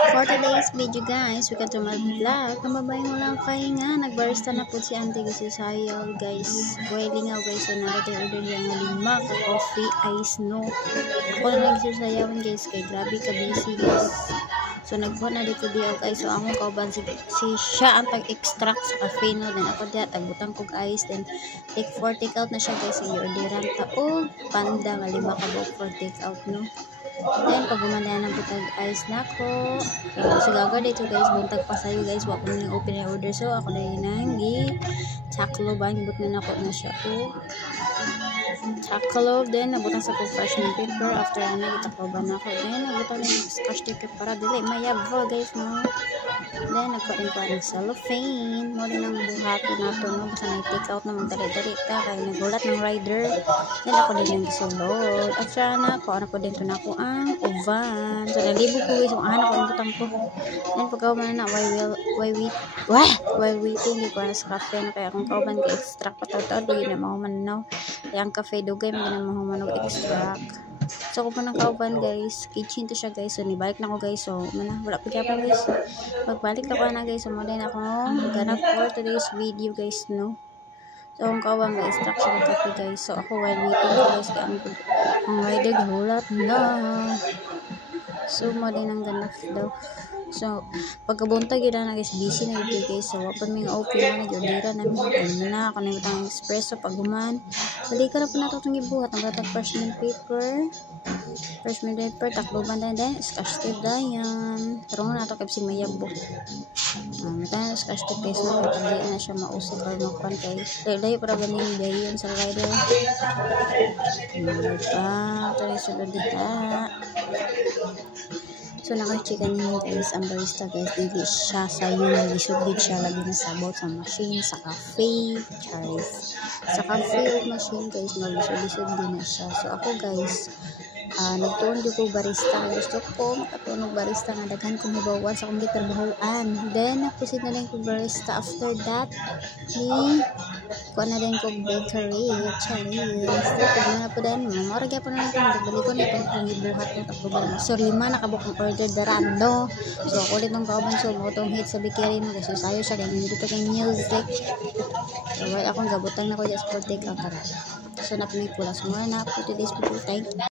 For today's video guys, we got to mag-vlog. Kamabay mo lang kay nga, nagbarista na po si Auntie guys sayaw guys. Wailing nga guys, so natin order yung 5 ka coffee, ice no. Ako na nagsasayawan guys, kay grabe ka busy guys. So nagkuha na dito diyo guys, so akong kauban si siya ang tag-extract sa cafe no. Then ako diya, tagbutang kog ice, then take out na siya guys, i-orderan ta. Oh, panda nga 5 ka book for take out no. Then, pag gumanda ng butag ice na ko. So, gagawin dito guys. Buntag pa sa'yo guys. Wako na yung open order. So, ako na yun ang chaklo ba? Hibot na ako na siya. Chaklo. Then, nabutang sa parchment paper. After na, itaklo ba na ako. Then, nabutang na yung scotch tape para dili. Mayabro guys, no? Then, nagkain ko ng cellophane. Mo rin ang buhato na ito, no? Basta nag-take out na magdali-dali ta. Kaya nagulat ng rider. Then, ako din yung gisulod. After na, ako, ano po din ito na ako ang oven. So, nalibo ko guys. Ang anak ko, ang butang ko. Then, pagkaw man na, while waiting, hindi ko na sa cafe na kaya kung kauban ka extract patawtawad, hindi na mahuman kaya ang cafe dugay, hindi na mahuman extract. So, kung po ng kauban guys, kitchen to siya guys. So, nibalik na ko guys. So, wala pa kaya guys. Pagbalik na ko na guys. So, muna na akong ganap for today's video guys, no? So, ang kauban may extract siya ng cafe guys. So, ako while waiting guys, kaya ang rider gahulat na. So, muna ang ganap daw. So, pagkabuntag yun na guys, busy na yun guys. So, wapan may open na nag-ordera na ako na yung espresso pag guman. Bali ka na po nato itong ibuhat. Ang gatag parchment paper, takbo banda din, scotch tape na yan. Pero nga nato kapsing mayabo. Mata scotch tape guys na, hindi na siya mausik or makupan kay. Dahil para ganin day yun sa rider. Ito na sunod diha. So, naka-chicken niya guys, ang barista guys, hindi siya sayo, nag-isugid siya, lagi na sabot sa machine, sa cafe, Charles. Sa cafe o machine guys, mag-isugid din na siya. So, ako guys, nagtuon ko barista. Gusto ko makatuon barista nga daghan kong hibawan sa kong gitrabahoan. Then, napusin na lang ko barista. After that, kuha na din ko bakery, Charles. Pag na po din, mamoragya po na natin, nagbalik ko na itong kong ibuhat ng takbuban. So, 5 nakabukong order darado. So, ako ulit ng kauban. So, mo itong hit sa bakery mo. So, sayo siya, ganyan dito kay music. So, while akong gabutang na ko just for take out. So, napamay kulas mo na po today's video. Thank you.